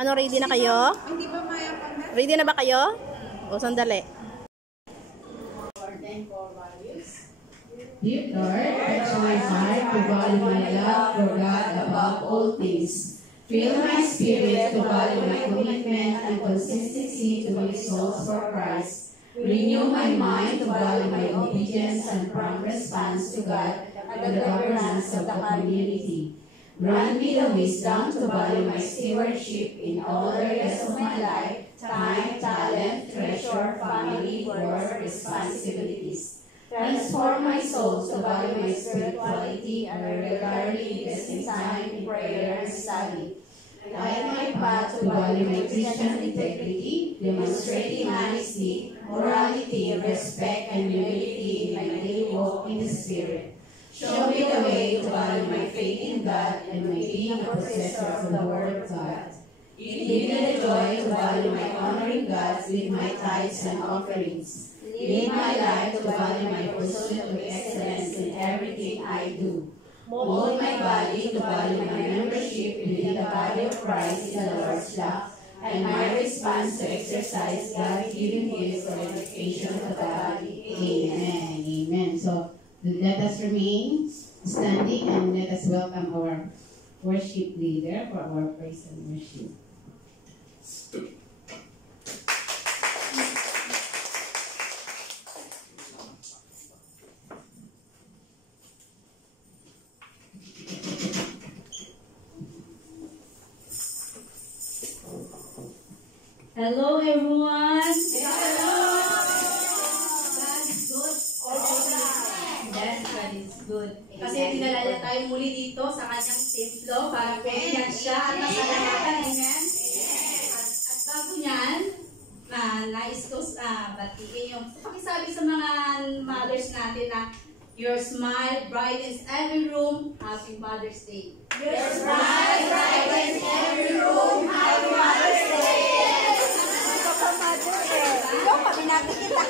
Ano, ready na kayo? Hindi ba mayapang? Ready na ba kayo? O, sandali. Dear Lord, touch my heart to value my love for God above all things. Fill my spirit to value my commitment and consistency to win souls for Christ. Renew my mind to value my obedience and prompt response to God and the governance of the community. Grant me the wisdom to value my stewardship in all areas of my life, time, talent, treasure, family, work, responsibilities. Transform my soul to value my spirituality and regularly investing time in prayer and study. Guide my path to value my Christian integrity, demonstrating honesty, morality, respect, and humility in my daily walk in the Spirit. Show me the way to value my faith in God and my being a possessor of the Word of God. Give me the joy to value my honoring God with my tithes and offerings. Lead my life to value my pursuit of excellence in everything I do. Mold my body to value my membership within the body of Christ in the Lord's love, and my response to exercise God-given gifts for edification of the body. Amen. Amen. So, let us remain standing and let us welcome our worship leader for our praise and worship. Hello everyone! Hello! God is good. Yes, God is good. Kasi dinala niya tayo muli dito sa kanyang templo para purihan siya at masalamatan. Amen? At bago niyan, nais ko batiin yung pakisabi sa mga mothers natin na your smile brightens every room. Happy Mother's Day. Your smile brightens every room. Happy Mother's Day. Ikaw, pabinati kita.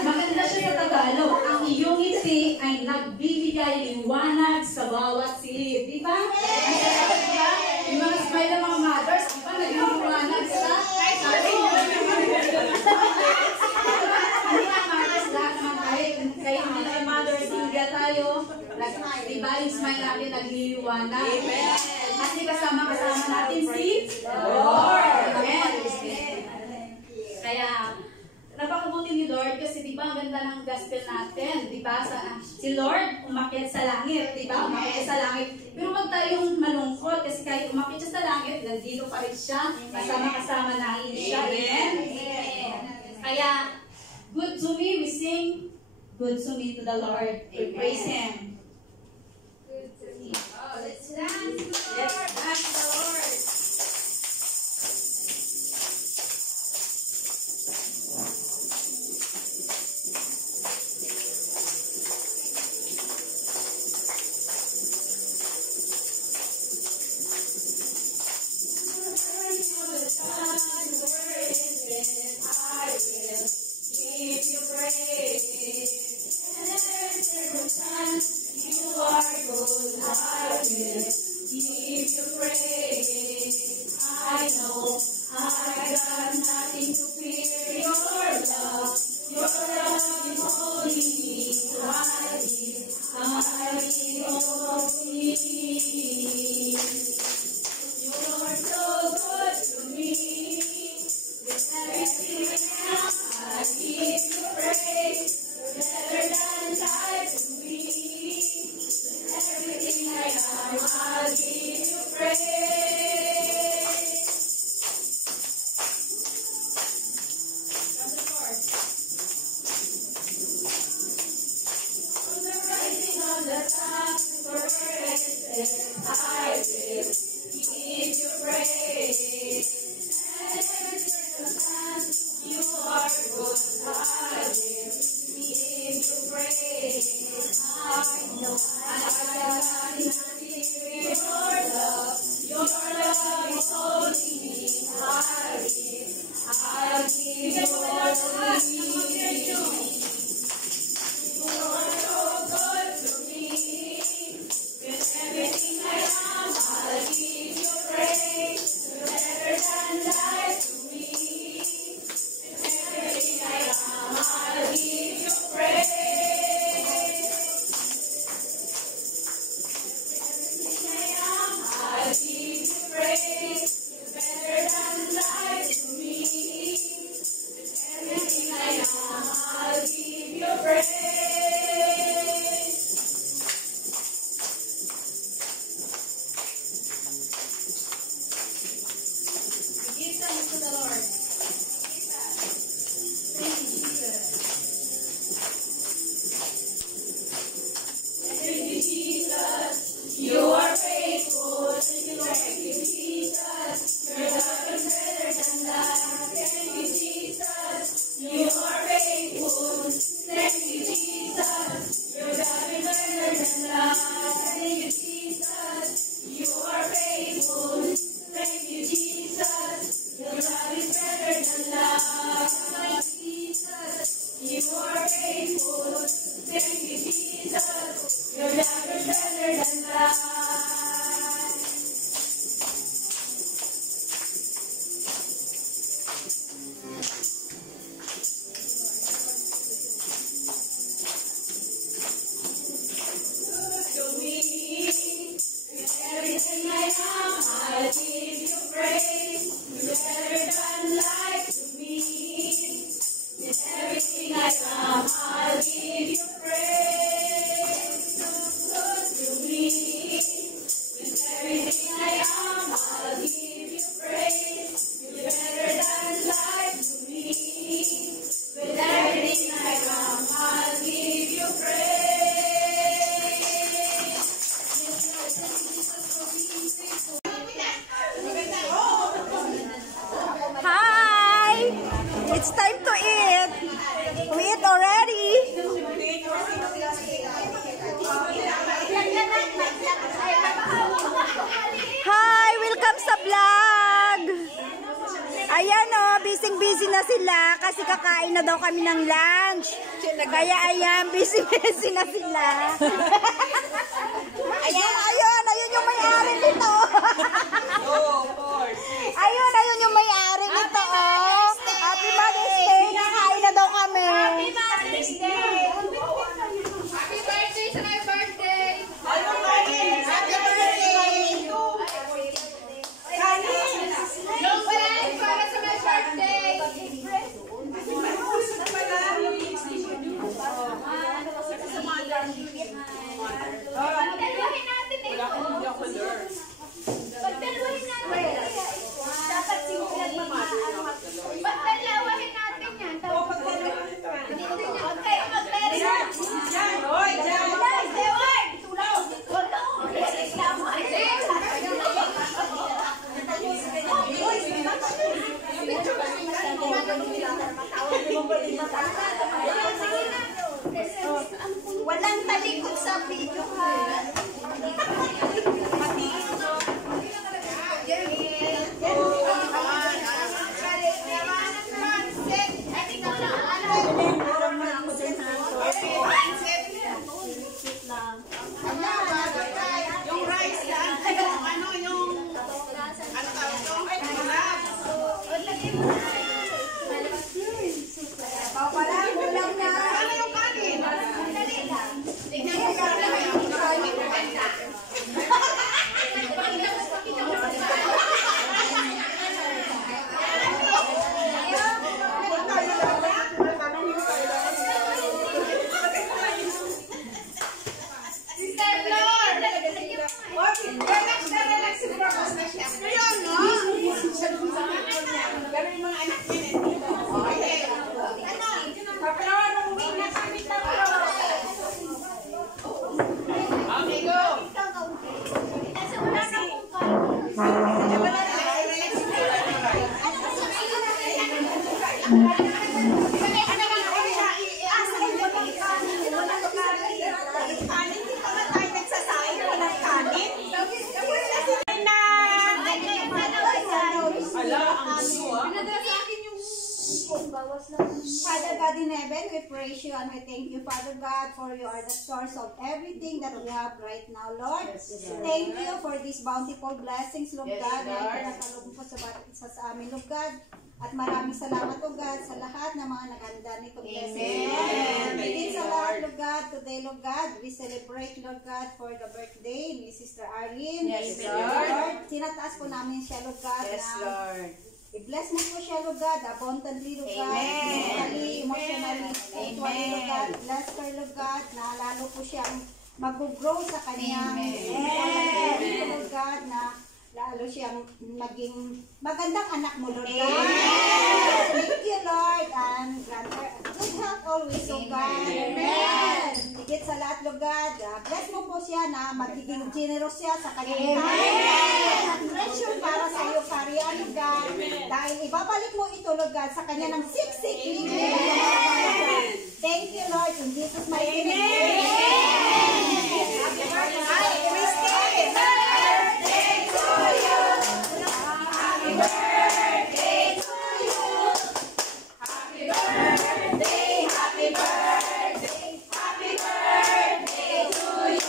Maganda siya sa Tagalog. Ang iyong ngiti ay nagbibigay liwanag sa bawat silid. Di ba? Yung mga smile ng mga mothers, di ba? Nagliliwanag sa sabi niyo. Hindi na mothers, lahat naman tayo. Kaya hindi na mothers, single tayo. Di ba yung smile natin nagliliwanag? Kasi kasama natin si Lord. Amen. Kaya, napakabuti ni Lord kasi di ba ang ganda ng gospel natin, di ba? Si Lord umakyat sa langit, di ba? Umakyat sa langit. Pero wag tayong malungkot kasi kahit umakyat siya sa langit, nandito pa rin siya, kasama-kasama natin siya. Amen? Kaya, good to me, we sing, good to me to the Lord. We praise Him. Good to me. Oh, let's dance. Let's dance to the Lord. Everything I Give thanks to the Lord. Thank you, Jesus. Thank you, Jesus. You are faithful. Thank you, Jesus. Your love is better than life. Thank you, Jesus. You are faithful. Thank you, Jesus. Your love is better than life. Thank you, Jesus. You are faithful. Thank you, Jesus. Your love is better than life. Thank you, Jesus. You are faithful. Thank you, Jesus. Your love is better than life. To me, with everything I am, I'll give you praise. You're better than life to me. With everything I am, I'll give you praise. Good to me. With everything I am, I'll give you praise. You're better than life to me. With everything I am, I'll give you praise. Hi! It's time to eat. We eat already. Hi! Welcome sa vlog! Ayan o, busy-busy na sila kasi kakain na daw kami ng lunch. Kaya ayan, busy-busy na sila. Ayun yung may-ari nito. Ayun yung may-ari nito. Happy Mother's Day! Kakain na daw kami. Happy Mother's Day! Happy birthday sa my birthday! Happy birthday! Happy birthday! Long life para sa my birthday! Pagdalawahin natin ito. Pagdalawahin natin. Dapat simulan pagdalawahin natin yan. Huwag kayo mag-merry. Walang talikod sa video ha. Yung rice yan, ano yung ano yung kanin? Tignan mo sa Sister Flor! Relax na si Brokos na siya. Ngayon, no? Ganun yung mga anak niya. Okay. Ano? Kapalawan mo mong ingat sa mita ko. Okay, go. Kasi wala na kong Father God in heaven, we praise you and we thank you, Father God, for you are the source of everything that we have right now, Lord. Thank you for these bountiful blessings, Lord God, na ipinakaloob po sa bawat isa sa amin, Lord God. At maraming salamat, Lord God, sa lahat ng mga naganda nitong blessings, Lord. Higit sa lahat, Lord God, today, Lord God, we celebrate, Lord God, for the birthday ni Sister Arlene. Yes, Lord. Tinataas po namin siya, Lord God, Yes, na Lord. I-bless mo po siya, Lord God, abundantly, Lord God, mentally, emotionally, spiritually, Lord God. Bless her, Lord God, na lalo po siyang mag-grow sa kanyang Lord God, na lalo siyang maging magandang anak mo, Lord God. Thank you, Lord, and grant her good health always, Lord God. Amen. Higit sa lahat, Lord God, bless mo po siya na magiging generous siya sa kanyang treasure para sa iyo, Karian, Lord God. Dahil ibabalik mo ito, Lord God, sa kanya ng siksik. Thank you, Lord, in Jesus' mighty name. Happy birthday, Christy! Birthday to you! Happy birthday to you! Happy birthday, happy birthday, happy birthday to you!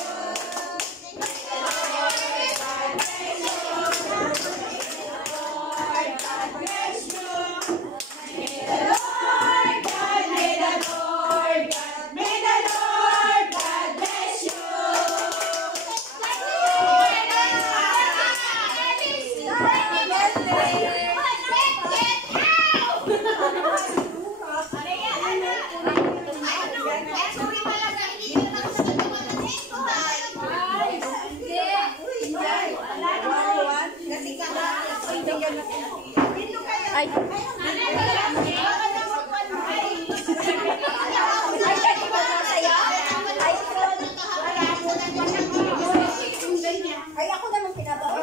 Ay. Ay, ako naman pinabawa.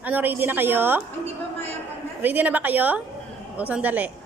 Ano, ready na kayo? Ready na ba kayo? O, sandali.